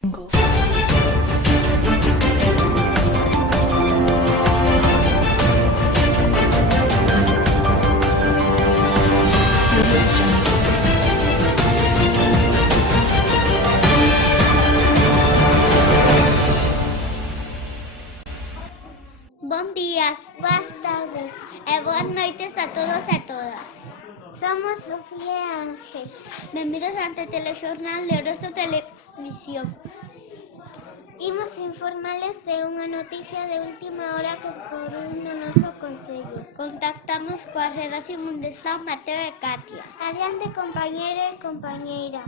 Bom días, Boas tardes. e boas noites a todos e todas. Somos Sofía e Ángel. Benvidos ante o telexornal de Oroso Televisión. Imos informarles de unha noticia de última hora que ocorreu no noso concello. Contactamos coa redacción onde están Mateo e Katia. Adiante, compañeiro e compañeira.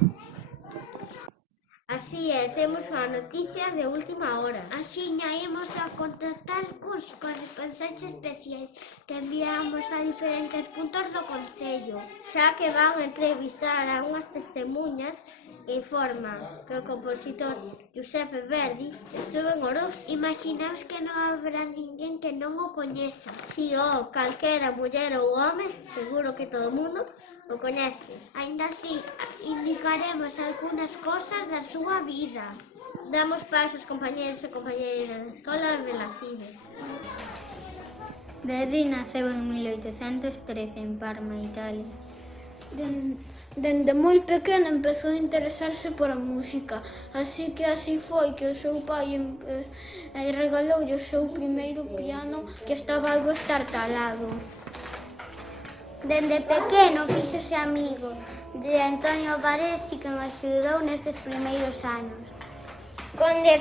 Así é, temos unha noticia de última hora. Axiña imos a contactar cos corresponsales especiais que enviamos a diferentes puntos do concello. Xa que van a entrevistar a unhas testemunhas que informan que o compositor Giuseppe Verdi estuvo en Oroz. Imaginamos que non habrá ninguén que non o coñeza. Si calquera muller ou home, seguro que todo o mundo o coñece. Aínda así, indicaremos algunhas cosas da súa vida. Damos paso aos compañeros e compañeiras da Escola de Velacide. Verdi naceu en 1813 en Parma, Italia. Dende moi pequeno empezou a interesarse por a música, así foi que o seu pai regaloulle o seu primeiro piano que estaba algo estartalado. Dende pequeno fíxose amigo de Antonio Baresi, que nos axudou nestes primeiros anos. Con 19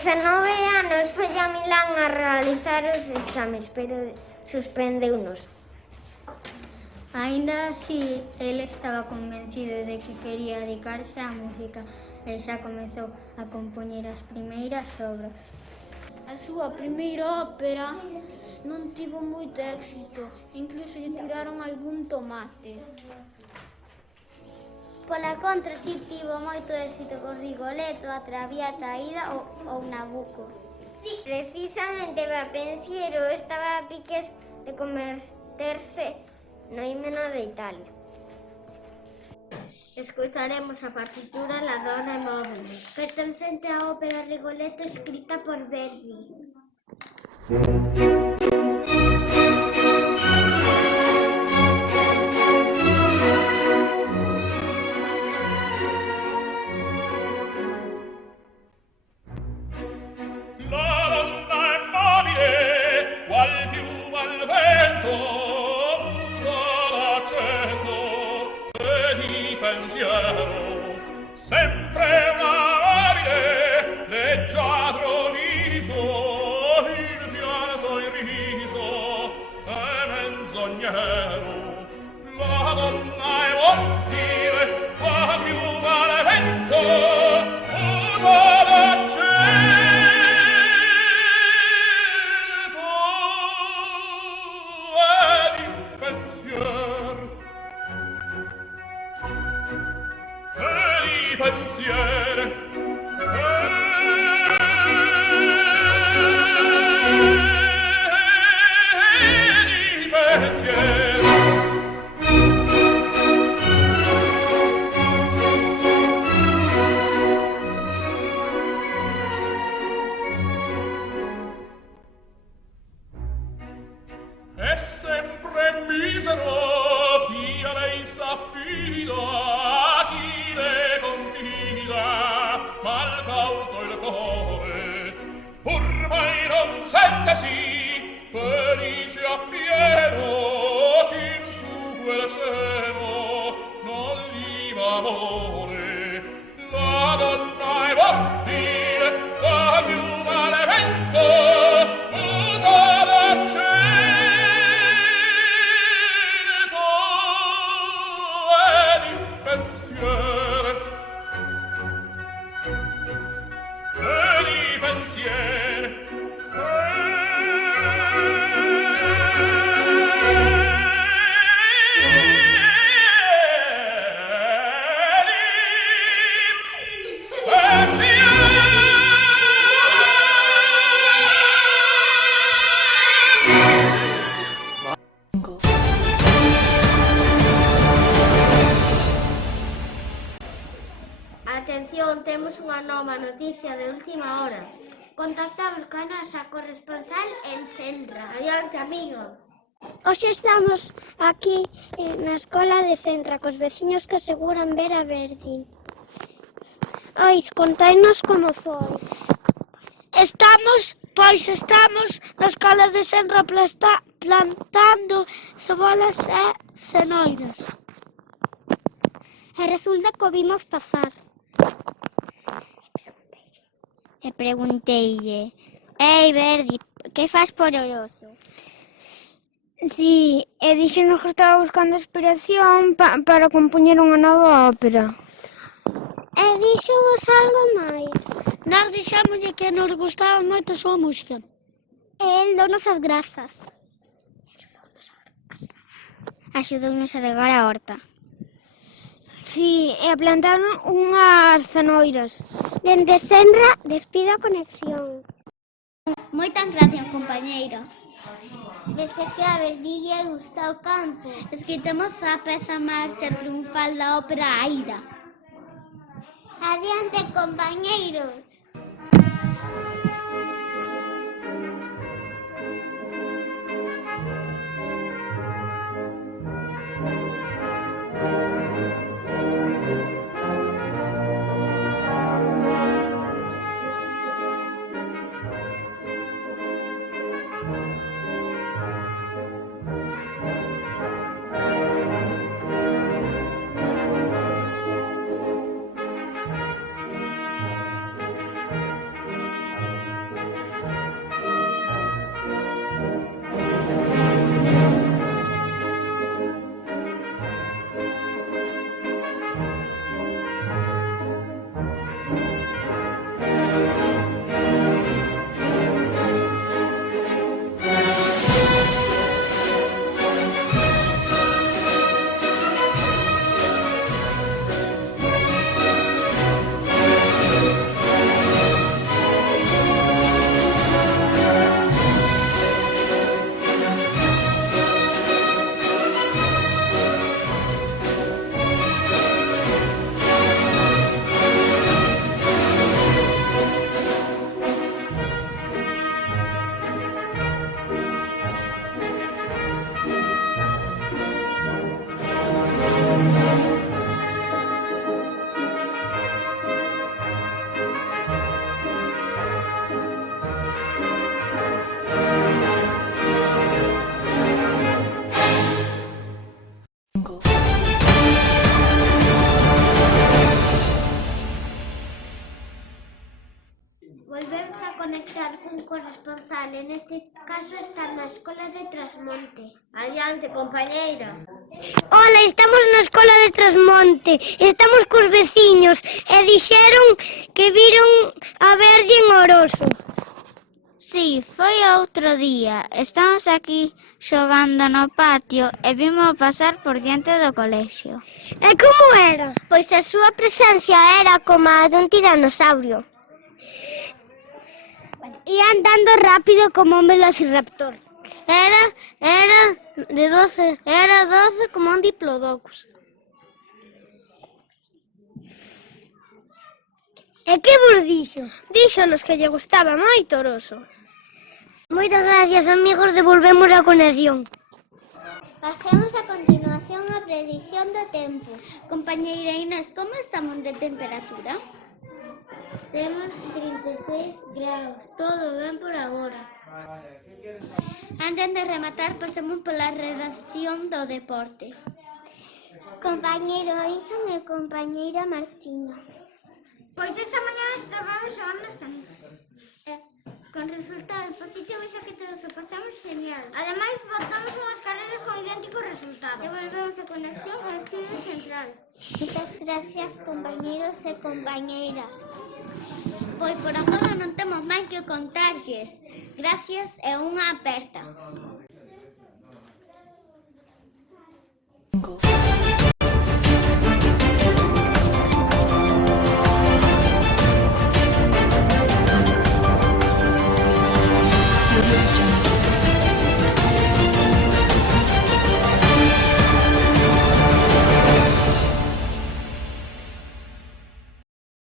anos foi a Milán a realizar os exames, pero suspendeunos. Aínda así, el estaba convencido de que quería dedicarse á música e xa comezou a compoñer as primeiras obras. A súa primeira ópera non tivo moito éxito, incluso lle tiraron algún tomate. Pola contra, si tivo moito éxito con Rigoletto, a Traviata, Aida ou Nabucco. Precisamente Pensiero estaba a piques de converterse no himno de Italia. Escoitaremos a partitura La Donna Mobile, Pertencente á ópera Rigoletto escrita por Verdi. Sempre amabile, leggiadro viso, il pianto irriso è menzognero. La donna è vuol dire qua più vale vento, muta d'aceto e di pensier. Pensiere di pensiero. È sempre misero chi a lei s'affida. Mal cauto il cuore, pur mai non sentesi felice appieno chi in su quel seno non gli va amore. La donna è vuol dire fa più male vento, muta d'aceto e di pensiero. Pensier Atención, temos unha nova noticia noticia de última hora. Contactamos coa nosa corresponsal en Senra. Adiante, amigo. Hoxe estamos aquí na escola de Senra, cos veciños que aseguran ver a Verdi. Ois, containos como foi. Estamos na escola de Senra plantando cebolas e cenoiras. E resulta que o vimos pasar. E pregunteille: Ei, Verdi, que faz por Oroso? Si, e dixenos que estaba buscando inspiración para compoñer unha nova ópera. E dixovos algo máis? Nós dixémoslle que nos gustaba moito a súa música. E el dounos as grazas. Axudounos a regar a horta. Si, e plantaron unhas cenoiras. Dende Senra, despida a conexión. Moitas gracias, compañeiro. Vese que a Verdi lle gusta o campo. Escoitemos a peza marcha triunfal da ópera Aida. Adiante, compañeiros. Volvemos a conectar cun corresponsal, en este caso está na escola de Trasmonte. Adiante, compañeira. Ola, estamos na escola de Trasmonte. Estamos cos veciños e dixeron que viron a Verdi en Oroso. Si, foi outro día. Estamos aquí xogando no patio e vimos pasar por diante do colexio. E como era? Pois a súa presencia era como a dun tiranosaurio. Ia andando rápido como un velociraptor. Era 12 como un diplodocus. E que vos dixo? Díxonos que lle gustaba moito Oroso. Moitas gracias, amigos, devolvemos a conexión. Pasemos a continuación a predicción do tempo. Compañeira Inés, como estamos de temperatura? Temos 36 graus, todo ben por agora. Antes de rematar, pasemos pola redacción do deporte. Compañeiro Isa e compañeira Martina. Pois esta mañá estábamos xogando as canicas. Con resultado positivo, xa que todos o pasamos genial. Ademais, botamos unhas carreras con idénticos resultados. E volvemos a conexión con o estudio central. Moitas gracias, compañeiros e compañeiras. Pois por agora non temos máis que contarlles. Gracias e unha aperta.